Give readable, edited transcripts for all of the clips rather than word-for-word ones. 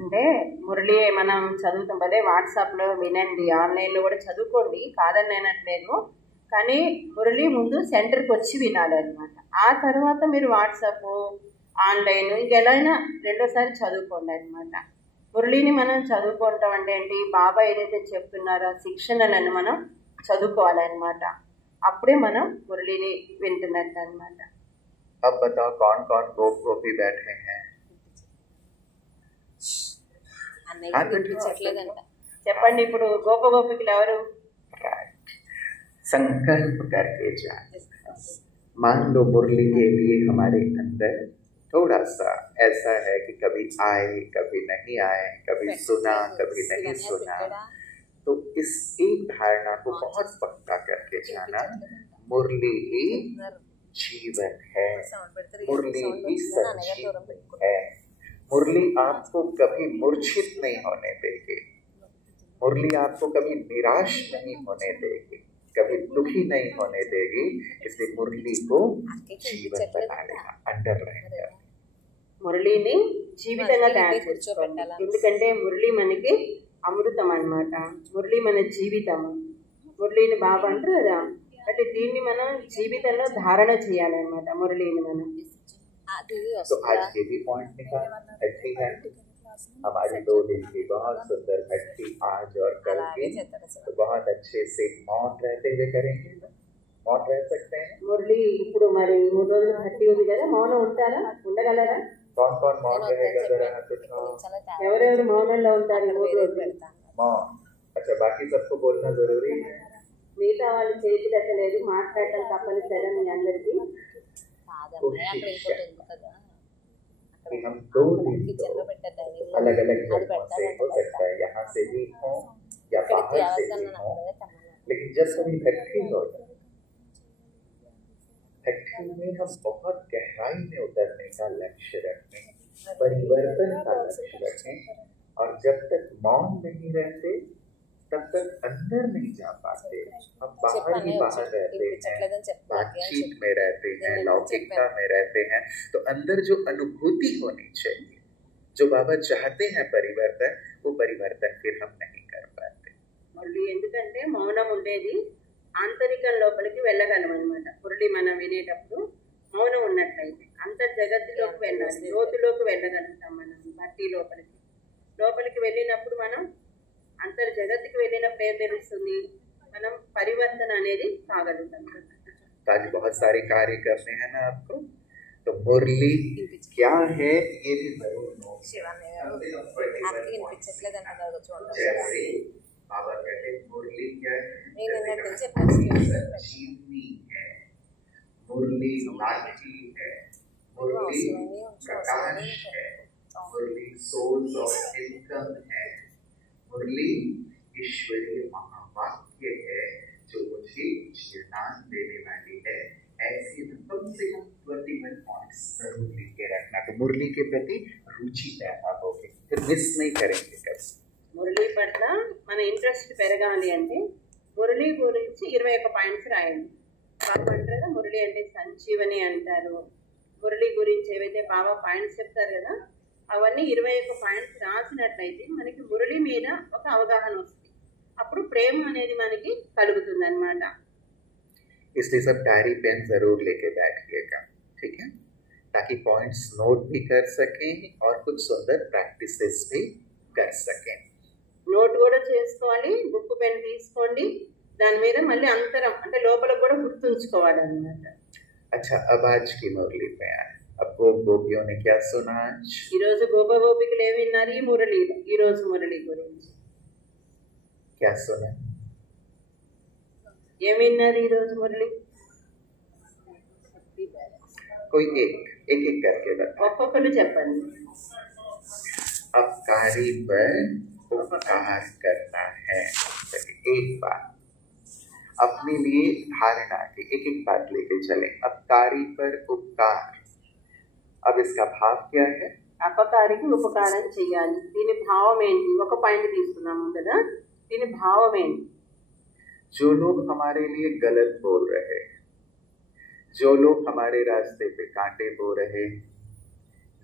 అంటే మురళి మనం చదువుతాం అదే వాట్సాప్లో వినండి, ఆన్లైన్లో కూడా చదువుకోండి, కాదని అనట్లేదు. కానీ మురళి ముందు సెంటర్కి వచ్చి వినాలన్నమాట. ఆ తర్వాత మీరు వాట్సాప్, ఆన్లైన్ ఇంకెలాగైనా రెండోసారి చదువుకోండి అనమాట. మురళిని మనం చదువుకుంటాం అంటే ఏంటి, బాబా ఏదైతే చెప్తున్నారో శిక్షణలను మనం చదువుకోవాలన్నమాట. అప్పుడే మనం మురళిని వింటున్నట్టు అనమాట. अब बताओ कौन कौन गोपी बैठे हैं? చెప్పండి ఇప్పుడు గోపగోపికలు ఎవరు? संकल्प करके जाए. मान लो मुरली के लिए हमारे अंदर थोड़ा सा ऐसा है कि कभी आए कभी नहीं आए, कभी सुना कभी नहीं सुना. तो इस एक धारणा को बहुत पक्का करके जाना, मुरली ही जीवन है, मुरली ही संजीवन है. मुरली आपको कभी मूर्छित नहीं होने देगी, मुरली आपको कभी निराश नहीं होने देगी, कभी दुखी नहीं होने देगी. इसलिए मुरली को जीवन बना लेना, अंडरलाइन करना. మురళిని జీవితంగా తయారు చేసుకోండి. ఎందుకంటే మురళి మనకి అమృతం అన్నమాట. మురళి మన జీవితము. మురళిని బాబా అంటారు కదా, అంటే దీన్ని మనం జీవితంలో ధారణ చేయాలన్నమాట. మురళిని మనం तो आज ये भी पॉइंट निकालना अच्छी है. हमारी 2 दिन की बहुत सुंदर भक्ति आज और कल की, तो बहुत अच्छे से मौन रहते हुए करेंगे. मौन रह सकते हैं? మురళి ఇప్పుడు మరి 3 రోజులు భక్తి ఉంది కదా, మౌనం ఉంటారా, ఉండగలరా? कौन कौन मौन रहेगा जरा हाथ उठाओ. ఎవరెవరు మౌనంలో ఉంటారు 3 రోజులు? मौन. अच्छा, बाकी सबको बोलना जरूरी है. మిగతా వాళ్ళు చేతి పెట్టలేదు, మాట్లాడటం తప్పనిసరి మీ అందరికీ. कि हम 2 दिन अलग अलग जगहों से, हो सकता है यहाँ से भी हो या बाहर से भी हो, लेकिन जब कभी भक्ति हो जाए, भक्ति में हम बहुत गहराई में उतरने का लक्ष्य रखें, परिवर्तन का लक्ष्य रखें. और जब तक मौन नहीं रहते तब तक अंदर नहीं जा पाते. हम बाहर ही बाहर रहते हैं, बातचीत में रहते हैं, लौकिकता में रहते हैं. तो अंदर जो अनुभूति होनी चाहिए, जो बाबा चाहते हैं परिवर्तन, वो परिवर्तन फिर हम नहीं कर पाते. మురళి ఎందుకంటే మౌనం ఉండేది ఆంతరికం లోపలికి వెళ్ళగలం అనమాట. మురళి మనం వినేటప్పుడు మౌనం ఉన్నట్లయితే అంతర్జగత్తులోకి వెళ్ళాలి, జ్యోతిలోకి వెళ్ళగలుగుతాం. మనం భక్తి లోపలికి వెళ్ళినప్పుడు మనం అంతర్జగత్తుకి వెళ్ళినప్పుడు ఏం తెలుస్తుంది, మనం పరివర్తన అనేది కాగలుగుతాం. आज बहुत सारे कार्य करने हैं ना आपको, तो मुरली क्या है ये भी जरूर नोट. जैसे बाबा कहते हैं मुरली क्या है, जीवनी है, मुरली लाठी है, मुरली प्रकाश है, मुरली सोर्स ऑफ इनकम है, मुरली ईश्वरीय महावाक्य है जो मुझे जीवन देने वाली है. ऐसी कम से कम 21 पॉइंट्स जरूर लिख के रखना. तो मुरली के प्रति रुचि पैदा होगी, फिर मिस नहीं करेंगे कभी. మురళి పట్ల మన ఇంట్రెస్ట్ పెరగాలి అంటే మురళి గురించి 21 పాయింట్స్ రాయండి. బాబా అంటారు కదా, మురళి అంటే సంజీవని అంటారు. మురళి గురించి ఏవైతే బాబా పాయింట్స్ చెప్తారు కదా, అవన్నీ 21 పాయింట్స్ రాసినట్లయితే మనకి మురళి మీద ఒక అవగాహన వస్తుంది. అప్పుడు ప్రేమ అనేది మనకి కలుగుతుంది అన్నమాట. इसलिए सब डायरी पेन जरूर लेके बैठिएगा, ठीक है, ताकि पॉइंट्स नोट भी कर सकें और कुछ सुंदर प्रैक्टिसेस भी कर सकें. నోట్ కూడా చేసుకోవాలి, బుక్ పెన్ తీసుకోండి, దాని మీద మళ్ళీ అంతరం అంటే లోపల కూడా గుర్తుంచుకోవాలి అన్నమాట. अच्छा, अब आज की मुरली में आए. अब गोपियों ने क्या सुना आज? ఈ రోజు గోపగోపికలు ఏమి విన్నారు ఈ మురళిలో? ఈ రోజు మురళి గురించి क्या सुना? ఏమి విన్నారు ఈ రోజు మురళి? कोई एक करके बताओ. ఒక్కొక్కరు చెప్పండి. अब कार्य पर उपकार करना है. एक बात अपने लिए धारणा की, एक बात लेके चले. अब कार्य पर उपकार, अब इसका भाव क्या है? అపకారికి ఉపకారం చెయ్యాలి. దీని భావం ఏంటి? ఒక పాయింట్ తీసుకున్నాము కదా, దీని భావం ఏంటి? जो लोग हमारे लिए गलत बोल रहे, जो लोग हमारे रास्ते पे कांटे बो रहे,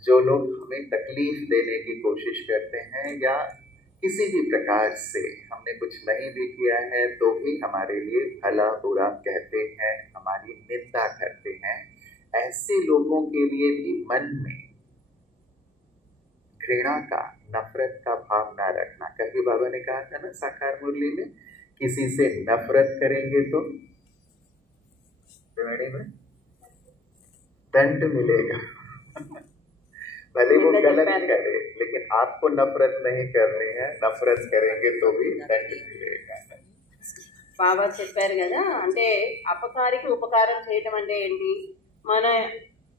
जो लोग हमें तकलीफ देने की कोशिश करते हैं या किसी भी प्रकार से हमने कुछ नहीं भी किया है तो भी हमारे लिए भला बुरा कहते हैं, हमारी निंदा करते हैं, ऐसे लोगों के लिए भी मन में घृणा का, नफरत का भाव ना रखना। कभी बाबा ने कहा था ना साकार मुरली में, किसी से नफरत करेंगे तो में दंड मिलेगा। भले वो गलत करे, लेकिन आपको नफरत नहीं करनी है, नफरत करेंगे तो भी दंड मिलेगा। బాబా చెప్పారు కదా, అంటే అపకారికి ఉపకారం చేయటం అంటే ఏంటి, మన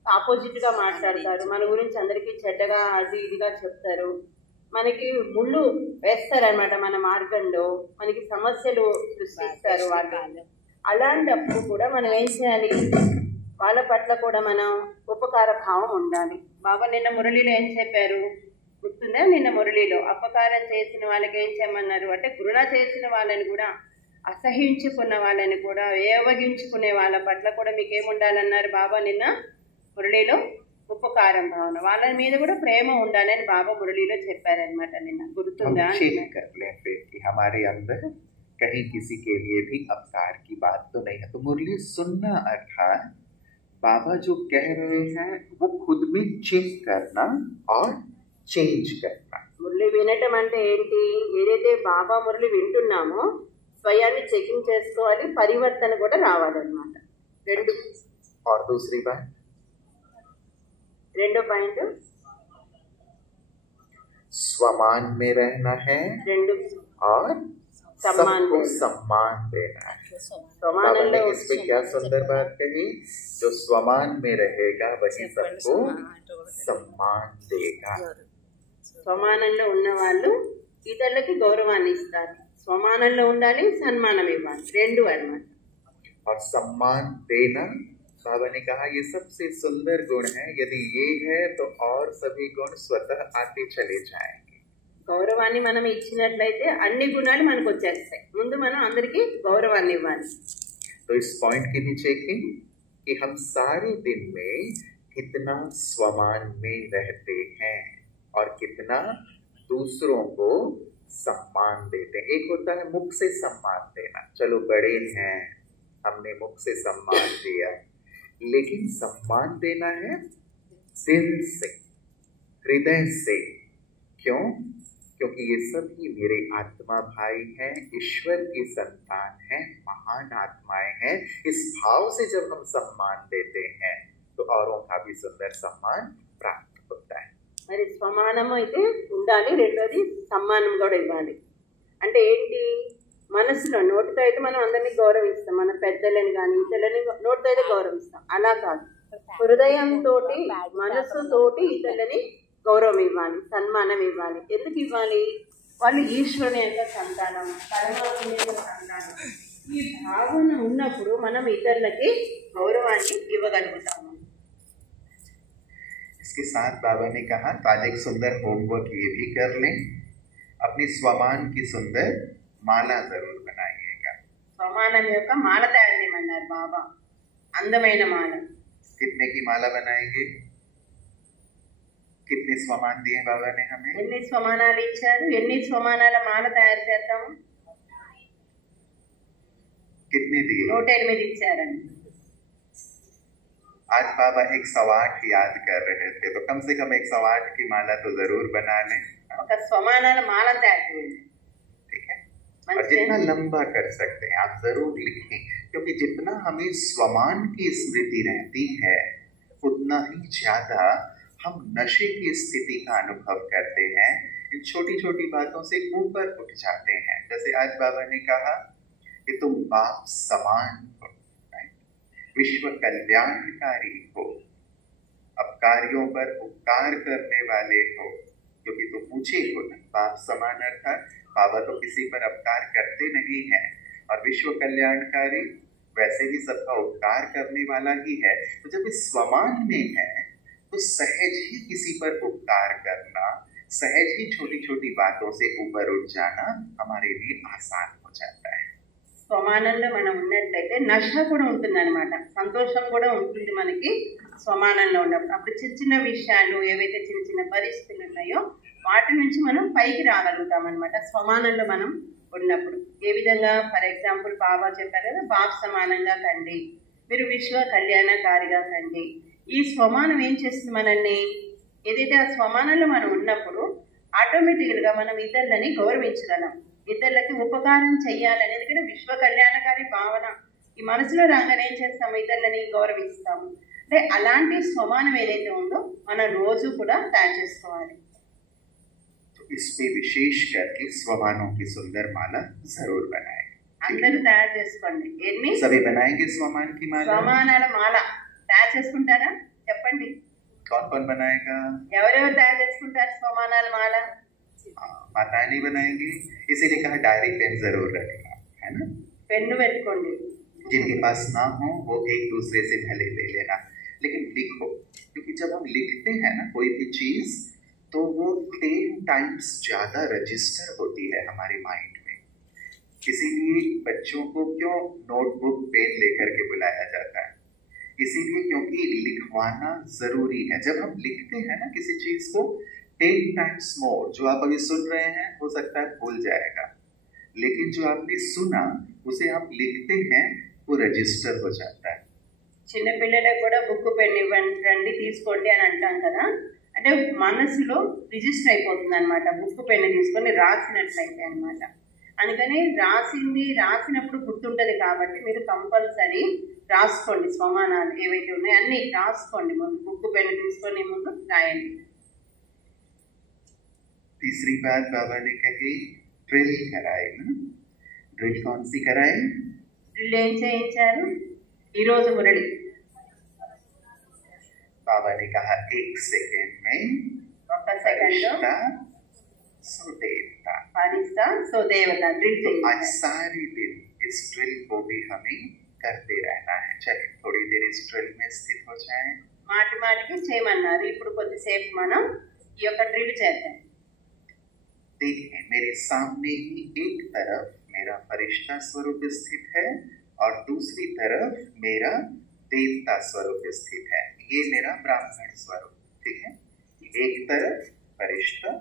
ఆపోజిట్గా మాట్లాడతారు, మన గురించి అందరికీ చెడ్డగా అది ఇదిగా చెప్తారు, మనకి ముళ్ళు వేస్తారనమాట మన మార్గంలో, మనకి సమస్యలు సృష్టిస్తారు వాళ్ళు. అలాంటప్పుడు కూడా మనం ఏం చేయాలి, వాళ్ళ పట్ల కూడా మనం ఉపకార భావం ఉండాలి. బాబా నిన్న మురళిలో ఏం చెప్పారు గుర్తుందా? నిన్న మురళిలో అపకారం చేసిన వాళ్ళకి ఏం చేయమన్నారు అంటే, గుణ చేసిన వాళ్ళని కూడా, అసహించుకున్న వాళ్ళని కూడా, ఏవగించుకునే వాళ్ళ పట్ల కూడా మీకేముండాలన్నారు బాబా నిన్న మురళిలో? ఉపకారం భావన, వాళ్ళ మీద కూడా ప్రేమ ఉండాలని బాబా మురళిలో చెప్పారనమాట నిన్న. గుర్తుందా? कहीं किसी के लिए भी अपकार की बात तो नहीं है। तो मुरली सुनना अर्थात बाबा जो कह रहे हैं वो खुद में चेक करना और चेंज करना। మురళి వినటం అంటే ఏంటి, ఏదైతే బాబా మురళి వింటున్నామో స్వయాన్ని చెకింగ్ చేసుకోవాలి, పరివర్తన కూడా రావాలన్నమాట. రెండు. और दूसरी बात, రెండో పాయింట్ स्वमान में रहना है, రెండు और सबको सम्मान देना है। बाबा ने इस पे क्या सुंदर बात कही, जो स्वमान में रहेगा वही सबको सम्मान देगा। స్వమానంలో ఉన్న వాళ్ళు ఇతరులకి గౌరవాన్ని ఇస్తారు, స్వమానంలో ఉండాలి, సన్మానం ఇవ్వాలి, రెండు అన్నమాట. और सम्मान देना, बाबा ने कहा ये सबसे सुंदर गुण है, यदि ये है तो और सभी गुण स्वतः आते चले जाएंगे। గౌరవాన్ని మనం ఇచ్చినట్లయితే అన్ని గుణాలు మనకు వచ్చేస్తాయి. ముందు మనం అందరికీ గౌరవాన్ని ఇవ్వాలి. तो इस पॉइंट की भी चेकिंग कि हम सारे दिन में कितना स्वमान में रहते हैं और कितना दूसरों को सम्मान देते हैं। एक होता है मुख से सम्मान देना, चलो बड़े हैं हमने मुख से सम्मान दिया, लेकिन सम्मान देना है दिल से, हृदय से। क्यों? क्योंकि ये सभी मेरे आत्मा भाई हैं, ईश्वर की संतान हैं, महान आत्माएं हैं। इस भाव से जब हम सम्मान देते हैं तो औरों का भी सुंदर सम्मान प्राप्त होता है। మరి స్వమానం అయితే ఉండాలి, రెండోది సమ్మానం కూడా ఇవ్వాలి. అంటే ఏంటి, మనసులో, నోటితో అయితే మనం అందరినీ గౌరవిస్తాం, మన పెద్దలని కానీ ఇతరులని నోటితో అయితే గౌరవిస్తాం, అలా కాదు, హృదయంతో మనసుతోటి ఇతరులని గౌరవం ఇవ్వాలి, సన్మానం ఇవ్వాలి. ఎందుకు ఇవ్వాలి? వాళ్ళు ఈశ్వరుని యొక్క సంతానం, పరమాత్మ యొక్క సంతానం. ఈ భావన ఉన్నప్పుడు మనం ఇతరులకి గౌరవాన్ని ఇవ్వగలుగుతాము. इसके साथ बाबा ने कहा तो आज एक सुंदर होमवर्क ये भी कर लें, अपनी स्वमान की सुंदर माला जरूर बनाइएगा। స్వమానం యొక్క మాల తయారు చేయమన్నారు బాబా, అందమైన మాల. कितने की माला बनाएंगे? कितने स्वमान दिए बाबा ने हमें? ఎన్ని స్వమానాలు ఇచ్చారు, ఎన్ని స్వమానాల మాల తయారు చేస్తాము? कितने दिए? 108 ఇచ్చారండి. आज बाबा 108 याद कर रहे थे, तो कम से कम 108 की माला तो जरूर बना लें। ఒక స్వమానాల మాల తయారు చేయండి. ठीक है, और जितना लंबा कर सकते हैं आप जरूर लिखें, क्योंकि जितना हमें स्वमान की स्मृति रहती है उतना ही ज्यादा हम नशे की स्थिति का अनुभव करते हैं, इन छोटी छोटी बातों से ऊपर उठ जाते हैं। जैसे आज बाबा ने कहा कि तुम बाप समान हो, विश्व कल्याणकारी हो, अपकारियों पर उपकार करने वाले हो, क्योंकि तुम पूछे हो ना, बाप समान अर्थात बाबा तो किसी पर अपकार करते नहीं हैं, और विश्व कल्याणकारी वैसे भी सबका उपकार करने वाला ही है। तो जब इस स्वमान में है तो सहज ही किसी पर उपकार करना, सहज ही छोटी छोटी बातों से ऊपर उठ जाना हमारे लिए आसान हो जाता है। స్వమానంలో మనం ఉన్నట్లయితే నష కూడా ఉంటుందన్నమాట, సంతోషం కూడా ఉంటుంది మనకి స్వమానంలో ఉన్నప్పుడు. అప్పుడు చిన్న చిన్న విషయాలు, ఏవైతే చిన్న చిన్న పరిస్థితులు ఉన్నాయో వాటి నుంచి మనం పైకి రాగలుగుతాం అనమాట స్వమానంలో మనం ఉన్నప్పుడు. ఏ విధంగా? ఫర్ ఎగ్జాంపుల్ బాబా చెప్పారు కదా, బాబు సమానంగా కండి, మీరు విశ్వ కళ్యాణకారిగా కండి. ఈ స్వమానం ఏం చేస్తుంది మనల్ని? ఏదైతే ఆ స్వమానంలో మనం ఉన్నప్పుడు ఆటోమేటిక్గా మనం ఇతరులని గౌరవించగలం, ఇతరులకి ఉపకారం చెయ్యాలని. ఎందుకంటే విశ్వ కళ్యాణకారి భావన ఈ మనసులో రాగానే ఏం చేస్తాము? ఇతరులని గౌరవిస్తాము. అంటే అలాంటి స్వమానం ఏదైతే ఉందో మనం రోజు కూడా తయారు చేసుకోవాలి. इस पे विशेष करके स्वमानों की सुंदर माला जरूर बनाए. అందరూ తయారు చేసుకోండి. ఎన్ని सभी बनाएंगे स्वमान की माला? స్వమానాల మాల తయారు చేసుకుంటారా? చెప్పండి. कौन कौन बनाएगा? ఎవరెవరు తయారు చేసుకుంటారు స్వమానాల మాల? माताएं नहीं बनाएंगी, इसीलिए कहा डायरी पेन जरूर रखना, है ना? పెన్ను పెట్టుకోండి. जिनके पास ना हो वो एक दूसरे से भले ले लेना, लेकिन लिखो, क्योंकि जब हम लिखते हैं ना कोई भी चीज तो वो 10 टाइम्स ज्यादा रजिस्टर होती है हमारे माइंड में. इसीलिए बच्चों को क्यों नोटबुक पेन लेकर के बुलाया जाता है? इसीलिए क्योंकि लिखवाना जरूरी है. जब हम लिखते हैं ना किसी चीज को 10 टाइम्स मोर, जो आप अभी सुन रहे हैं हो सकता है भूल जाएगा, लेकिन जो आपने सुना उसे आप लिखते हैं वो रजिस्टर हो जाता है. చిన్న పిల్లలకు కూడా బుక్ పెన్ ఇవ్వండి తీసుకోండి అని అంటాం కదా, అంటే మనసులో రిజిస్టర్ అయిపోతుంది అనమాట. బుక్ పెన్ తీసుకొని రాసినట్లయితే అనమాట. అందుకని రాసినప్పుడు గుర్తుంటుంది కాబట్టి మీరు కంపల్సరీ రాసుకోండి. స్వమానాలు ఏవైతే ఉన్నాయో అన్నీ రాసుకోండి. ముందు బుక్ పెన్ తీసుకొని ముందు రాయండి. तीसरी बात बाबा ने कही ड्रिल कराए. ड्रिल कौन सी कराए? డ్రిల్ ఏం చేయించారు ఈరోజు మురళి? बाबा ने कहा 1 सेकेंड में ఒక సెకండ్ सुदेवता ఫరిస్తా సో దేవత డ్రిల్ तो आज చేయించారు. सारे दिन इस ड्रिल को भी हमें करते रहना है. चलिए थोड़ी देर इस ड्रिल में स्थित हो जाए. మాటి మాటికి చేయమన్నారు. ఇప్పుడు కొద్దిసేపు మనం ఈ యొక్క డ్రిల్ చేద్దాం. देखिए मेरे सामने ही एक तरफ मेरा फरिश्ता स्वरूप स्थित है और दूसरी तरफ मेरा देवता स्वरूप स्थित है. ये मेरा ब्राह्मण स्वरूप, ठीक है? एक तरफ फरिश्ता,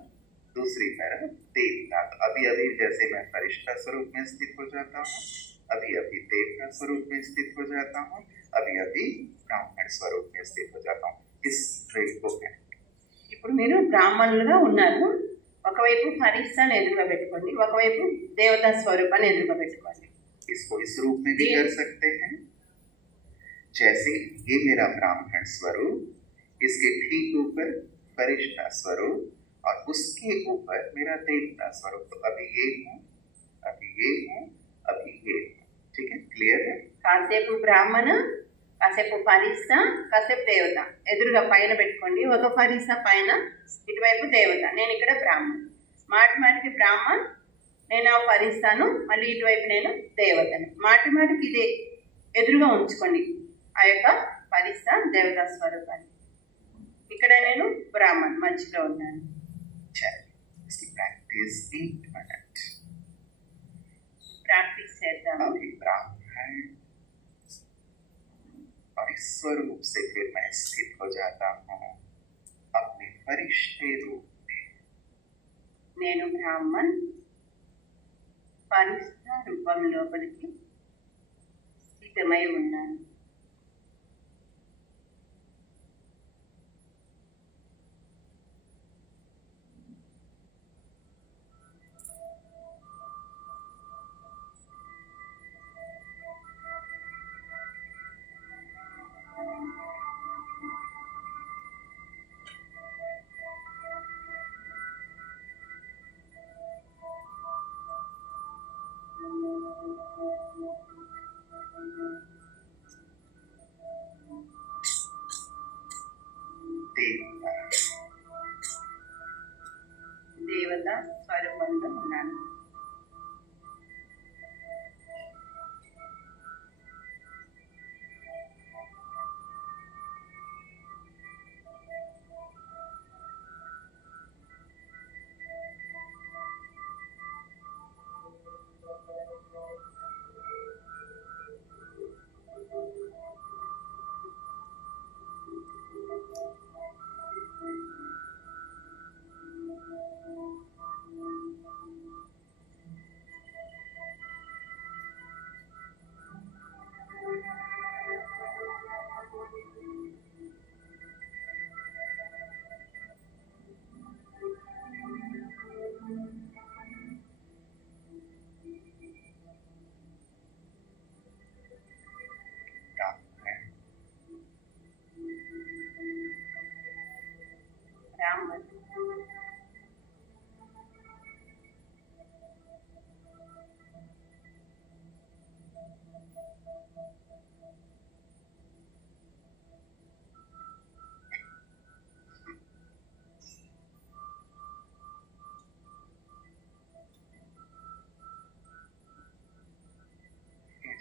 दूसरी तरफ देवता. तो अभी अभी जैसे मैं फरिश्ता स्वरूप में स्थित हो जाता हूँ, अभी अभी देवता स्वरूप में स्थित हो जाता हूँ, अभी अभी ब्राह्मण स्वरूप में स्थित हो जाता हूँ. इस ड्रिल को है. ఇప్పుడు మీరు బ్రాహ్మణులుగా ఉన్నారు. ఒకవైపు ఫరిస్తాను ఎదురుగా పెట్టుకోండి, ఒకవైపు దేవతా స్వరూపాన్ని ఎదురుగా పెట్టుకోండి. इसको इस रूप में भी कर सकते हैं. जैसे ये मेरा ब्राह्मण स्वरूप, इसके ठीक ऊपर फरिश्ता स्वरूप और उसके ऊपर मेरा देवता स्वरूप. तो अभी ये हूँ, अभी ये हूँ, अभी ये हूँ. ठीक है? क्लियर है? కాసేపు బ్రాహ్మణ, కాసేపు ఫరిస్తా, కాసేపు దేవత ఎదురుగా పైన పెట్టుకోండి. ఒక ఫరిస్తా పైన, ఇటువైపు దేవత. నేను ఇక్కడ బ్రాహ్మణ్. మాటి మాటికి బ్రాహ్మణ్, నేను ఆ ఫరిస్తాను, మళ్ళీ ఇటువైపు నేను దేవతను. మాటి మాటికి ఇదే ఎదురుగా ఉంచుకోండి ఆ యొక్క ఫరిస్తా దేవతా స్వరూపాన్ని. ఇక్కడ నేను బ్రాహ్మణ్ మధ్యలో ఉన్నాను. इसकी प्रैक्टिस 8 मिनट. ప్రాక్టీస్ చేద్దాం. अभी ब्राह्मण और इस स्वरूप से फिर मैं स्थित हो जाता हूँ अपने फरिश्ते रूप में. నేను బ్రాహ్మణ్ ఫరిస్తా రూపం లోపలికి స్థితమై ఉన్నాను. దేవత స్వరూపంలో ఉన్నాను.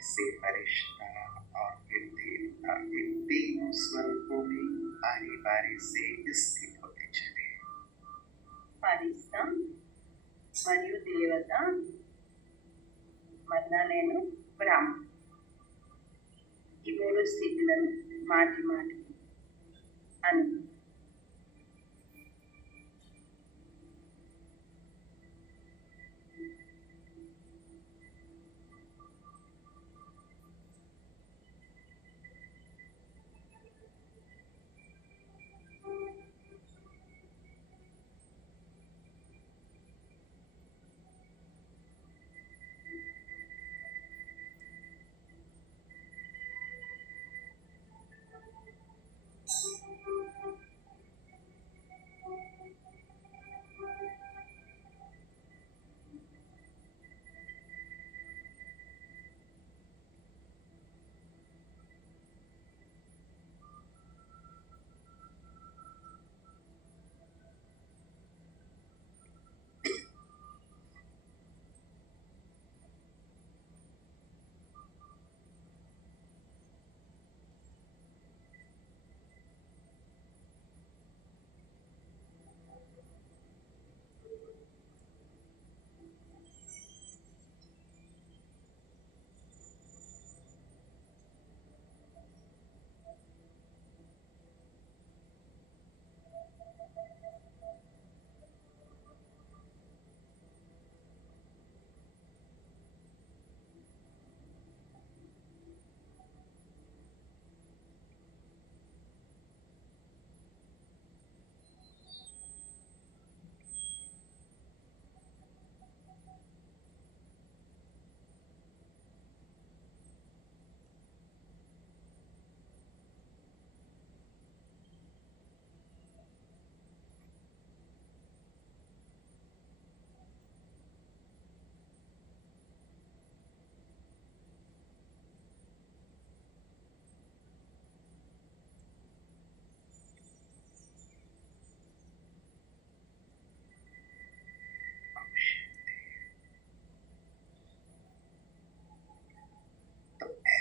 ऐसे फरिश्ता और फिर देवता इन तीनों स्वरूपों में बारी बारी से स्थित होते चले। ఫరిస్తా మరియు దేవత మరలా నేను బ్రాహ్మణుడు ఈ మూడు స్థితులను మాటి మాటికి అని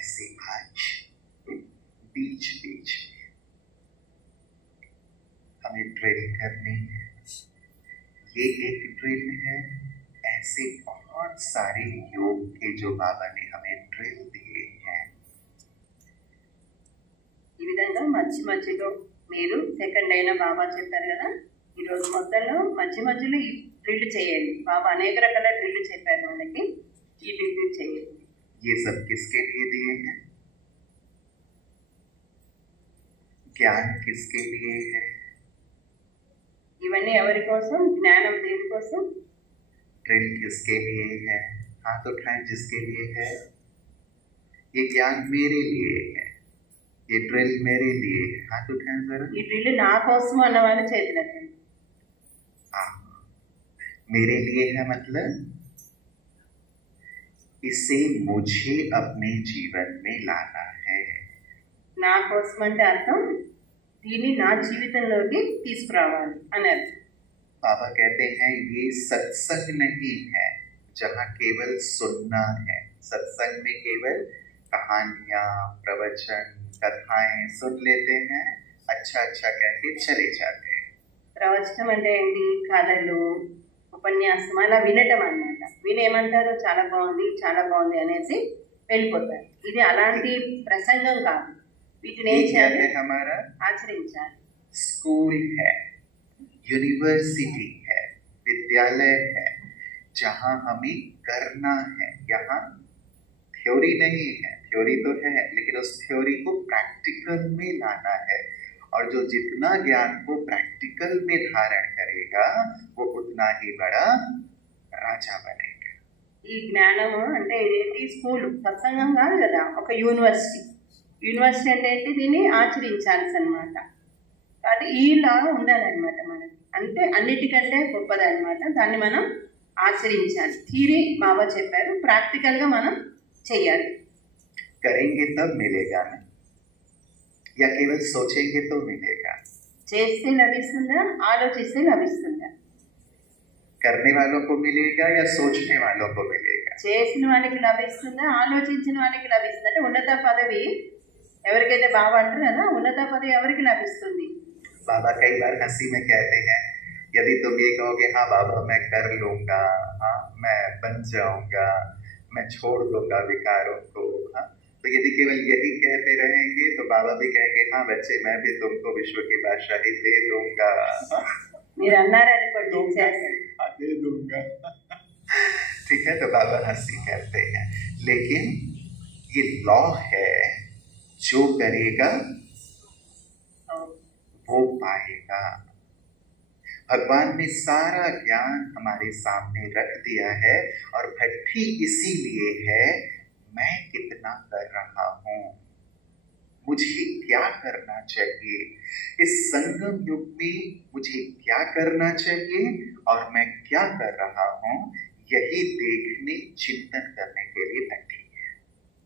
ऐसे आज बीच बीच में हमें ड्रिल करनी है। ये एक ड्रिल है, ऐसे बहुत सारे योग के जो बाबा ने हमें ड्रिल दिए हैं। ఈ విధంగా మధ్య మధ్యలో మీరు సెకండ్ అయిన బాబా చెప్పారు కదా, ఈరోజు మొత్తంలో మధ్య మధ్యలో ఈ డ్రిల్ చేయండి. బాబా అనేక రకాల డ్రిల్ చెప్పారు మనకి, ఈ డ్రిల్ చేయండి. ये सब किसके लिए दिए हैं? ज्ञान किसके लिए है? ఇవన్నీ ఎవరి కోసం? జ్ఞానం దేని కోసం? ड्रिल किसके लिए है? हाथ उठाएं जिसके लिए है। ये ज्ञान मेरे लिए है, ये ड्रिल मेरे लिए है। हाथ उठाएं जरा। ఈ డ్రిల్ నా కోసం అన్న వాళ్ళు చేతులెత్తండి. मेरे लिए है मतलब इसे मुझे अपने जीवन में लाना है। నా కోసం అంటే అర్థం దీన్ని నా జీవితంలోకి తీసుకురావాలి అని అర్థం. बाबा कहते हैं ये सत्संग नहीं है जहाँ केवल सुनना है। सत्संग में केवल कहानियाँ, प्रवचन, कथाएं सुन लेते हैं, अच्छा अच्छा कहके चले जाते हैं। ప్రవచనం అంటే ఏంటి? కథలు, ఉపన్యాసం అలా వినటం అన్నమాట. వినేమంటారు చాలా బాగుంది అనేసి వెళ్ళిపోతారు. ఇది అలాంటి ప్రసంగం కాదు. వీటిని ఏం చేయాలి? हमारा ఆచరించాలి. स्कूल है, यूनिवर्सिटी है, विद्यालय है, जहाँ हमें करना है। यहाँ थ्योरी नहीं है, थ्योरी तो है लेकिन उस थ्योरी को प्रैक्टिकल में लाना है। और जो जितना ज्ञान को प्रैक्टिकल में धारण करेगा वो उतना ही बड़ा राजा बनेगा। ఈ జ్ఞానము అంటే ఇదేంటి? స్కూల్, సత్సంగం కాదు కదా, ఒక యూనివర్సిటీ. యూనివర్సిటీ అంటే ఏంటి? దీన్ని ఆచరించాల్సి అనమాట. కాబట్టి ఈలా ఉండాలన్నమాట మనకి. అంటే అన్నిటికంటే గొప్పదన్నమాట. దాన్ని మనం ఆచరించాలి. థియరీ బాబా చెప్పారు, ప్రాక్టికల్గా మనం చెయ్యాలి. करेंगे तब मिलेगा ना, या केवल सोचेंगे तो मिलेगा? చేస్తే లభిస్తుందా, ఆలోచిస్తే లభిస్తుందా? करने वालों को मिलेगा या सोचने वालों को मिलेगा? చేసిన వాళ్ళకి లభిస్తుందా, ఆలోచించిన వాళ్ళకి లభిస్తుంది. అంటే ఉన్నత పదవి ఎవరికైతే బాబా అంటారు కదా, ఉన్నత పదవి ఎవరికి లభిస్తుంది? बाबा कई बार हंसी में कहते हैं, यदि तुम ये कहोगे हाँ बाबा मैं कर लूंगा, हाँ मैं बन जाऊंगा, मैं छोड़ दूंगा विकारों को, हाँ, तो यदि केवल यही कहते रहेंगे तो बाबा भी कहेंगे हाँ बच्चे मैं भी तुमको विश्व की बादशाही दे दूंगा, మీరు అన్నారనుకోండి दे दूंगा। ठीक है, तो बाबा हंसी करते हैं, लेकिन ये लॉ है, जो करेगा वो पाएगा। भगवान ने सारा ज्ञान हमारे सामने रख दिया है और भट्टी इसीलिए है, मैं कितना कर रहा हूँ, मुझे क्या करना चाहिए, इस संगम युग में मुझे क्या करना चाहिए और मैं क्या कर रहा हूँ, यही देखने चिंतन करने के लिए बैठी है।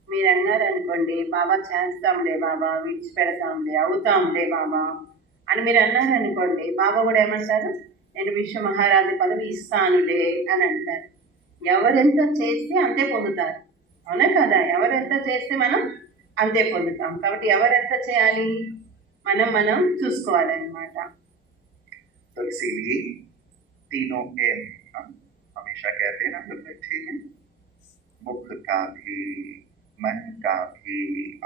మీరు అన్నారనుకోండి, బాబా చేస్తాంలే బాబా, విడిచిపెడతాంలే, అవుతాంలే బాబా అని మీరు అన్నారనుకోండి, బాబా కూడా ఏమంటారు, నేను విశ్వ మహారాజు పదవి ఇస్తానులే అని అంటారు. ఎవరెంత చేస్తే అంతే పొందుతారు, అవునా కదా? ఎవరెంత చేస్తే మనం అంతే పొందుతాం. కాబట్టి ఎవరెంత చేయాలి మనం చూసుకోవాలన్నమాట. तो इसीलिए तीनों एम हम हमेशा कहते हैं ना भक्ति में, मुख का भी, मन का भी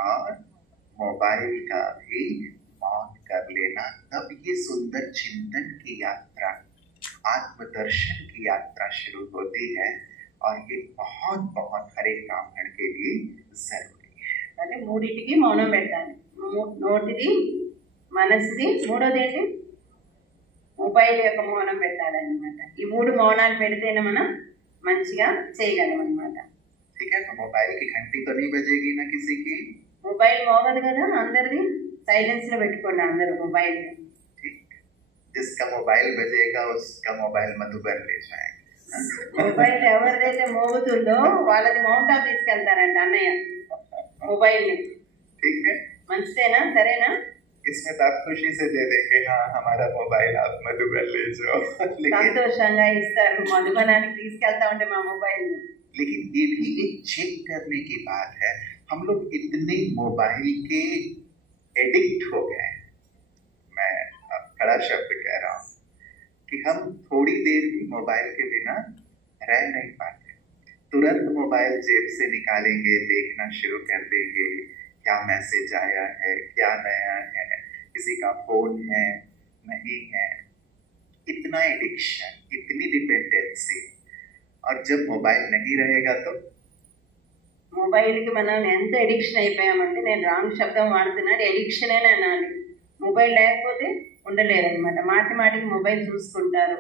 और मोबाइल का भी मौन कर लेना, तब ये सुंदर चिंतन की यात्रा, आत्मदर्शन की यात्रा शुरू होती है और ये बहुत बहुत हर एक ब्राह्मण के लिए जरूरी है। అంటే మూడింటికి మౌనం పెట్టాలి. నోటిది, మనసుది, మూడోది ఏంటి, మొబైల్ యొక్క మౌనం పెట్టాలన్నమాట. ఈ మూడు మౌనాలు పెడితేనే మనం మంచిగా చేయగలం అన్నమాట. ठीक है, तो मोबाइल की घंटी तो नहीं बजेगी ना किसी की, మొబైల్ మోగదు కదా అందరిది, సైలెన్స్ లో పెట్టుకోండి అందరూ మొబైల్. जिसका मोबाइल बजेगा उसका मोबाइल मधुबन ले जाएंगे। మొబైల్ ఎవరిదైతే మోగుతుందో వాళ్ళది మౌంట్ ఆఫ్ తీసుకెళ్తారంట అన్నయ్య మొబైల్ ని. ठीक है, మంచిదేనా, సరేనా? इसमें तो आप खुशी से दे देंगे हाँ हमारा मोबाइल आप मधुबन ले जाओ, సంతోషంగా ఇస్తారు, మధుబనానికి తీసుకెళ్తా ఉంటే మా మొబైల్ ని. लेकिन ये भी एक चेक करने की बात है, हम लोग इतने मोबाइल के एडिक्ट हो गए, मैं बड़ा शब्द कह रहा हूँ, कि हम थोड़ी देर भी मोबाइल के बिना रह नहीं पाते। तुरंत मोबाइल जेब से निकालेंगे, देखना शुरू कर देंगे, क्या मैसेज आया है, क्या नया है, किसी का फोन है नहीं है, इतना एडिक्शन, इतनी डिपेंडेंसी। और जब मोबाइल नहीं रहेगा तो మొబైల్కి మనం ఎంత ఎడిక్షన్ అయిపోయామంటే, నేను రాంగ్ శబ్దం వాడుతున్నాను, ఎడిక్షన్ అని అనాలి. మొబైల్ లేకపోతే ఉండలేరనమాట. మాటి మాటికి మొబైల్ చూసుకుంటారు,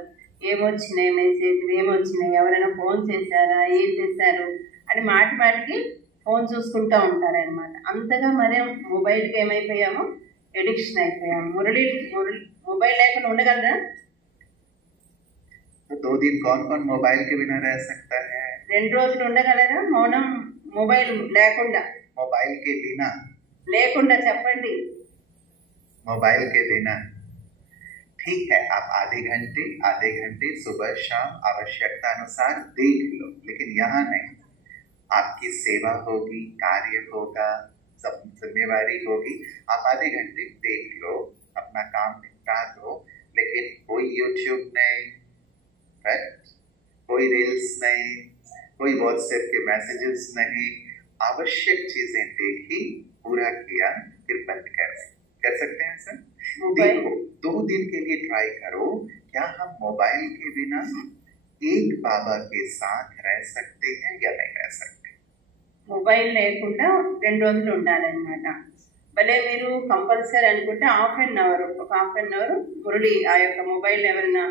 ఏమొచ్చినాయి మెసేజ్లు, ఏమొచ్చినాయి, ఎవరైనా ఫోన్ చేశారా, ఏం చేశారు అని మాటి మాటికి ఫోన్ చూసుకుంటూ ఉంటారనమాట. అంతగా మనం మొబైల్కి ఏమైపోయామో ఎడిక్షన్ అయిపోయాము. మురళి మొబైల్ లేకుండా ఉండగలరా? तो 2 दिन कौन कौन मोबाइल के बिना रह सकता है? 2 రోజులు ఉండగలరా మౌనం మొబైల్ లేకుండా? मोबाइल के बिना, లేకుండా చెప్పండి. मोबाइल के बिना ठीक है, आप आधे घंटे सुबह शाम आवश्यकता अनुसार देख लो, लेकिन यहाँ नहीं। आपकी सेवा होगी, कार्य होगा, सब जिम्मेवारी होगी, आप आधे घंटे देख लो, अपना काम निपटा दो, लेकिन कोई यूट्यूब नहीं, कोई रील्स नहीं, कोई व्हाट्सएप के मैसेजेस नहीं, आवश्यक चीजें देखी, पूरा किया, फिर बंद कर सकते हैं सर। देखो 2 दिन के लिए ट्राई करो, क्या हम मोबाइल के बिना एक बाबा के साथ रह सकते हैं या नहीं रह सकते? మొబైల్ లేకుండా 2 రోజులు ఉండాలన్నమాట. భలే మీరు కంపల్సరీ అనుకుంటే ఒక హాఫ్ అన్ అవర్ మురళి ఆ యొక్క మొబైల్ ఎవరైనా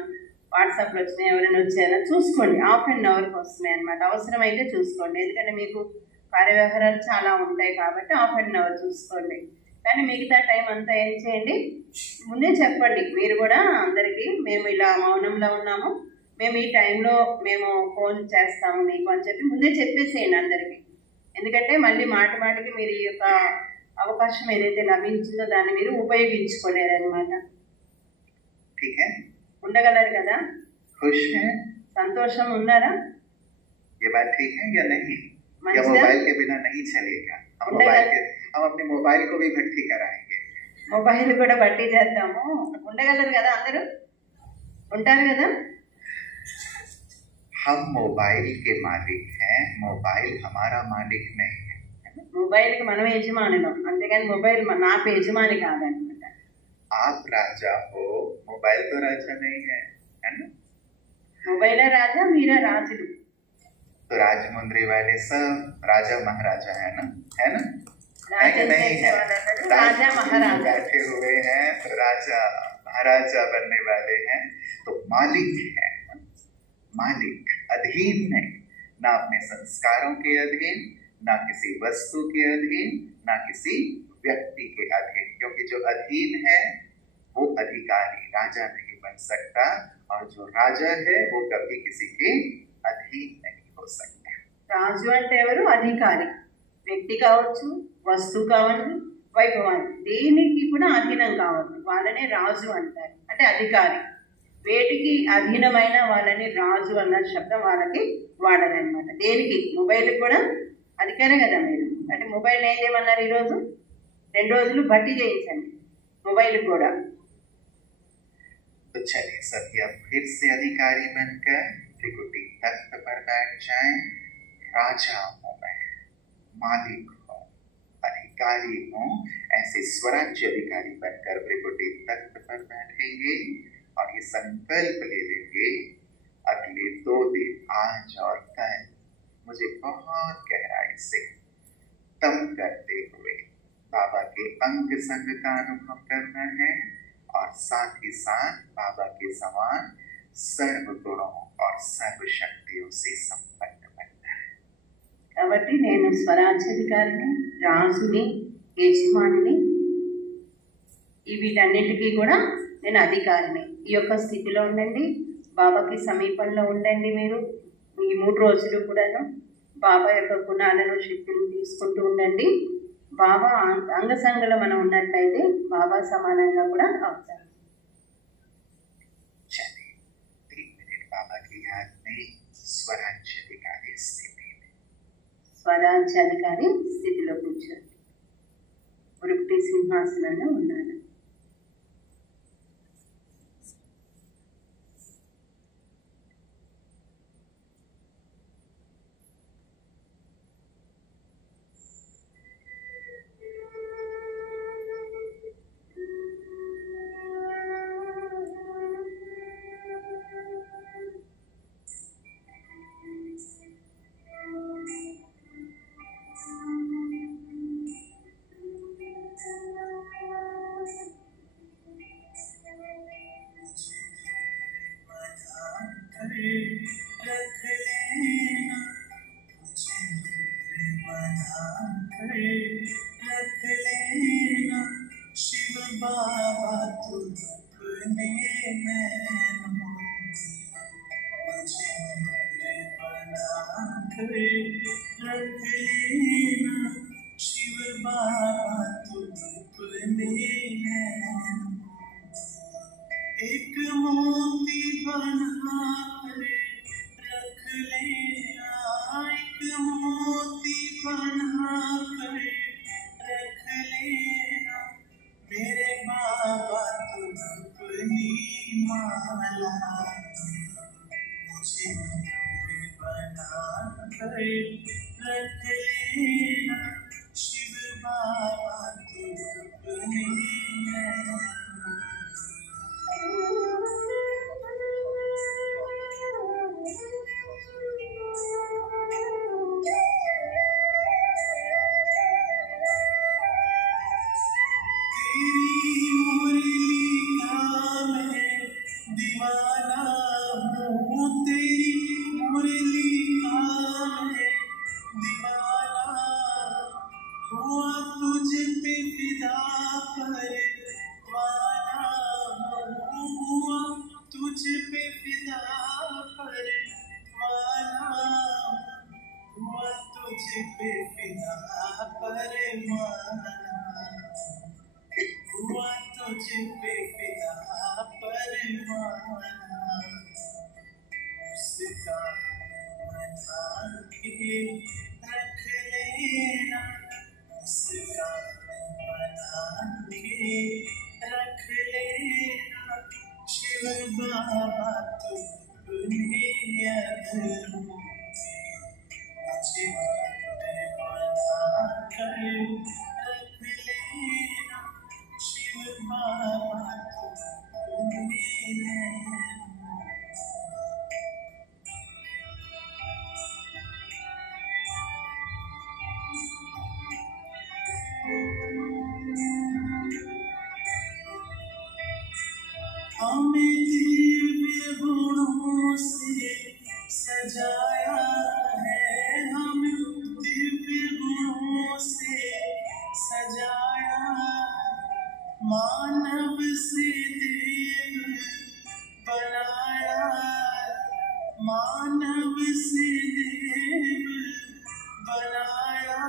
వాట్సాప్లో వచ్చినాయి, ఎవరైనా వచ్చారా చూసుకోండి. హాఫ్ అన్ అవర్కి వస్తున్నాయి అనమాట. అవసరమైతే చూసుకోండి, ఎందుకంటే మీకు కార్యవ్యవహారాలు చాలా ఉంటాయి కాబట్టి హాఫ్ అన్ అవర్ చూసుకోండి. కానీ మిగతా టైం అంతా ఏం చేయండి, ముందే చెప్పండి. మీరు కూడా అందరికీ మేము ఇలా మౌనంలో ఉన్నాము, మేము ఈ టైంలో మేము ఫోన్ చేస్తాము మీకు అని చెప్పి ముందే చెప్పేసేయండి అందరికీ. ఎందుకంటే మళ్ళీ మాటికి మీరు ఈ యొక్క అవకాశం ఏదైతే లభించిందో దాన్ని మీరు ఉపయోగించుకోలేరన్నమాట. ठीक है, ఉండగలరు కదా? खुश है, సంతోషం ఉన్నారా? ये बात ठीक है या नहीं? या మంచిదా? मोबाइल के बिना नहीं चलेगा? हम अपने मोबाइल को भी भट्टी कराएंगे। మొబైల్ కూడా బట్టి చేద్దాము. ఉండగలరు కదా అందరూ? ఉంటారు కదా? हम मोबाइल के मालिक हैं, मोबाइल हमारा मालिक नहीं है। మొబైల్కి మనం యజమానులం, అంతేగాని మొబైల్ నాకు యజమాని కాదనమాట. आप राजा हो, मोबाइल तो राजा नहीं है, है ना? మొబైలే రాజా, మీరే రాజులు. तो राजमुंद्री वाले सब राजा महाराजा है ना? है ना? రాజా नहीं है, రాజా మహారాజా बैठे हुए हैं तो राजा महाराजा बनने वाले हैं, तो मालिक है। मालिक अधीन नहीं, ना अपने संस्कारों के अधीन, ना किसी वस्तु के अधीन, ना किसी व्यक्ति के अधीन, क्योंकि जो अधीन है वो अधिकारी राजा नहीं बन सकता, और जो राजा है वो कभी किसी के अधीन नहीं हो सकता। రాజు అంటే ఎవరు? అధికారి. వ్యక్తి కావచ్చు, వస్తువు కావచ్చు, వైభవాన్ని దేనికి కూడా అధీనం కావచ్చు, వాళ్ళని రాజు అంటారు. అంటే అధికారి. వేటికి అధీనమైన వాళ్ళని రాజు అన్న శబ్దం వాళ్ళకి వాడరనమాట. దేనికి? మొబైల్ కూడా అధికారే కదా మీరు. అంటే మొబైల్ ఏం చేయమన్నారు ఈరోజు? 2 రోజులు బట్టి చేయించండి మొబైల్ కూడా. तो चलिए सभी अब फिर से अधिकारी बनकर त्रिकुटी तख्त पर बैठ जाएं। राजा हूं मैं, मालिक हूं, अधिकारी हूं, ऐसे स्वराज्य अधिकारी बनकर त्रिकुटी तख्त पर बैठेंगे और ये संकल्प ले लेंगे, अगले 2 दिन आज और कल मुझे बहुत गहराई से तप करते हुए बाबा के अंग संग का अनुभव करना है, और साथ ही साथ बाबा के समान सर्व गुणों और सर्व शक्तियों से संपन्न बनना है। కాబట్టి నేను స్వరాజ్యాధికారిని, రాజుని, యజమానిని, వీటన్నిటికీ కూడా నేను అధికారిని. ఈ యొక్క స్థితిలో ఉండండి, బాబాకి సమీపంలో ఉండండి. మీరు ఈ 3 రోజులు కూడాను బాబా యొక్క గుణాలను, శక్తులను తీసుకుంటూ ఉండండి. బాబా అంగసంగలో మనం ఉన్నట్లయితే బాబా సమానంగా కూడా అవుతారు. चलिए 3 मिनट बाबा की याद में स्वराज्याधिकारी स्थिति में, స్వరాజ్యాధికారి స్థితిలో కూర్చోండి. వృత్తి సింహాసనంలో ఉన్నాను. दीवाना हूँ तेरी मुरली का मैं दीवाना हमें दिव्य गुणों से सजाया है, हमें दिव्य गुणों से सजाया, मानव से देव बनाया, मानव से देव बनाया,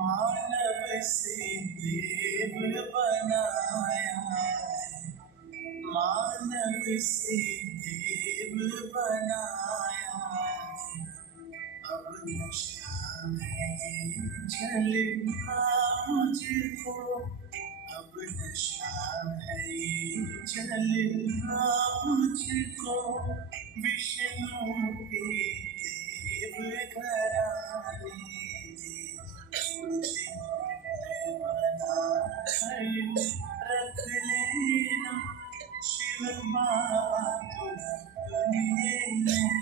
मानव से देव बनाया, मानव से देव बनाया। अब नशा है जलना मुझको, अब नशा है जलना मुझको, विष्णु के देव घराने मुझे बना रख लेना, शिव बाबा तुम दुनिया में।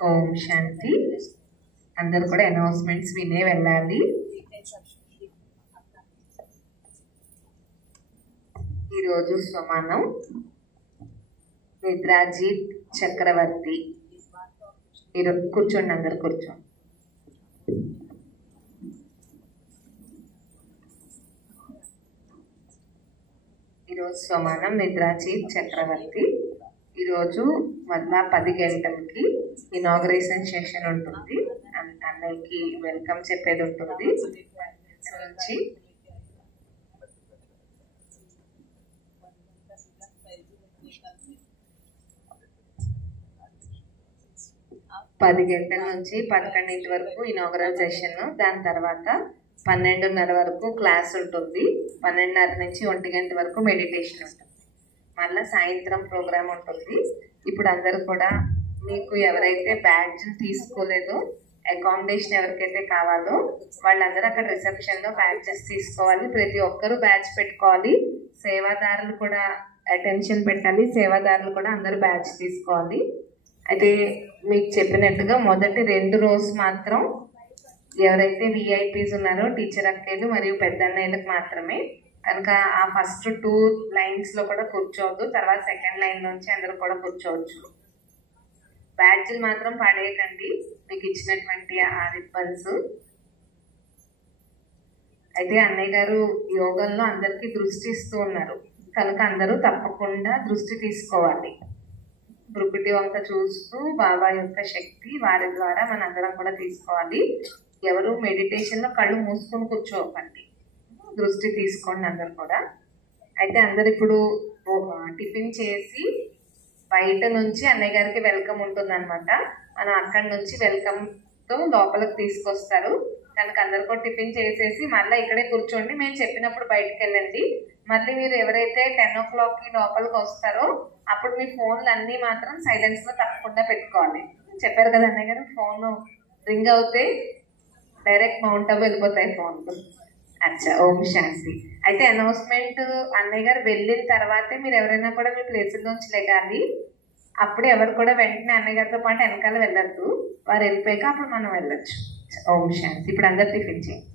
ఓం శాంతి. అందరు కూడా అనౌన్స్మెంట్స్ వినే వెళ్ళాలి. ఈరోజు స్వమానం నిద్రాజిత్ చక్రవర్తి. ఈరోజు కూర్చోండి, అందరు కూర్చోండి. ఈరోజు స్వమానం నిద్రాజిత్ చక్రవర్తి. ఈరోజు మళ్ళా 10 గంటలకి ఇనాగ్రేషన్ సెషన్ ఉంటుంది. అన్నయ్యకి వెల్కమ్ చెప్పేది ఉంటుంది. నుంచి 10 గంటల నుంచి 11 వరకు ఇనాగ్రల్ సెషన్. దాని తర్వాత 12:30 వరకు క్లాస్ ఉంటుంది. 12:30 నుంచి 1 గంట వరకు మెడిటేషన్ ఉంటుంది. మళ్ళీ సాయంత్రం ప్రోగ్రామ్ ఉంటుంది. ఇప్పుడు అందరూ కూడా మీకు ఎవరైతే బ్యాడ్జ్ తీసుకోలేదో, అకామిడేషన్ ఎవరికైతే కావాలో వాళ్ళందరూ అక్కడ రిసెప్షన్లో బ్యాడ్జెస్ తీసుకోవాలి. ప్రతి ఒక్కరూ బ్యాడ్జ్ పెట్టుకోవాలి. సేవాదారులు కూడా అటెన్షన్ పెట్టాలి. సేవాదారులు కూడా అందరూ బ్యాడ్జ్ తీసుకోవాలి. అయితే మీకు చెప్పినట్టుగా మొదటి 2 రోజు మాత్రం ఎవరైతే విఐపీస్ ఉన్నారో టీచర్ అక్కలు మరియు పెద్దన్నయ్యలకు మాత్రమే. కనుక ఆ ఫస్ట్ 2 లైన్స్లో కూడా కూర్చోవద్దు. తర్వాత సెకండ్ లైన్ నుంచి అందరూ కూడా కూర్చోవచ్చు. బ్యాడ్జ్లు మాత్రం పడేయకండి, మీకు ఇచ్చినటువంటి ఆ రిబ్బన్స్. అయితే అన్నయ్య గారు యోగంలో అందరికీ దృష్టి ఇస్తూ ఉన్నారు. కనుక అందరూ తప్పకుండా దృష్టి తీసుకోవాలి. భృకుటి వంక చూస్తూ బాబా యొక్క శక్తి వారి ద్వారా మనందరం కూడా తీసుకోవాలి. ఎవరు మెడిటేషన్లో కళ్ళు మూసుకొని కూర్చోకండి, దృష్టి తీసుకోండి అందరు కూడా. అయితే అందరు ఇప్పుడు టిఫిన్ చేసి బయట నుంచి అన్నయ్య గారికి వెల్కమ్ ఉంటుందన్నమాట. మనం అక్కడి నుంచి వెల్కమ్తో లోపలికి తీసుకొస్తారు. కనుక అందరు కూడా టిఫిన్ చేసేసి మళ్ళీ ఇక్కడే కూర్చోండి, మేము చెప్పినప్పుడు బయటకు వెళ్ళండి. మళ్ళీ మీరు ఎవరైతే 10 o'clockకి లోపలికి వస్తారో అప్పుడు మీ ఫోన్లు అన్నీ మాత్రం సైలెన్స్లో తప్పకుండా పెట్టుకోవాలి. చెప్పారు కదా అన్నయ్య గారు, ఫోన్ రింగ్ అవుతే డైరెక్ట్ మౌంట్ అబు వెళ్ళిపోతాయి ఫోన్లు. అచ్చా, ఓం శాంతి. అయితే అనౌన్స్మెంట్ అన్నయ్య గారు వెళ్ళిన తర్వాతే మీరు ఎవరైనా కూడా మీ ప్లేసుల్లోంచి లెగాలి. అప్పుడు ఎవరు కూడా వెంటనే అన్నయ్య గారితో పాటు వెనకాల వెళ్ళద్దు, వారు వెళ్ళిపోయాక అప్పుడు మనం వెళ్ళొచ్చు. ఓం శాంతి. ఇప్పుడు అందరు టిఫిన్ చేయండి.